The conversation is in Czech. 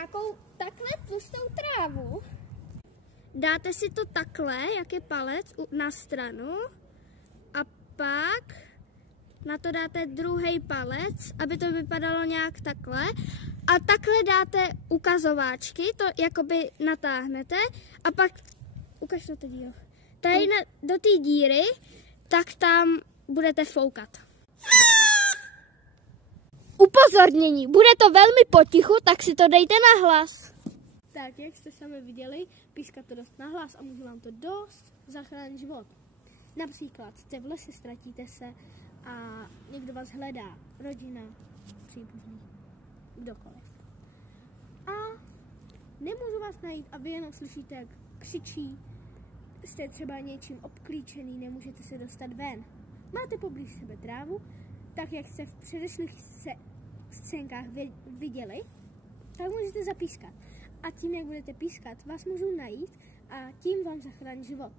nějakou takhle tlustou trávu. Dáte si to takhle, jak je palec, na stranu a pak na to dáte druhý palec, aby to vypadalo nějak takhle. A takhle dáte ukazováčky, to jakoby natáhnete a pak, ukaž to teď, jo. Tady do té díry, tak tam budete foukat. Upozornění, bude to velmi potichu, tak si to dejte na hlas. Tak, jak jste sami viděli, pískat to dost na hlas a může vám to dost zachránit život. Například jste v lese, ztratíte se a někdo vás hledá, rodina, příbuzný, kdokoliv. A nemůžu vás najít a vy jenom slyšíte, jak křičí, jste třeba něčím obklíčený, nemůžete se dostat ven. Máte poblíž sebe trávu, tak jak jste v předešlých scénkách viděli, tak můžete zapískat. A tím, jak budete pískat, vás můžu najít a tím vám zachránit život.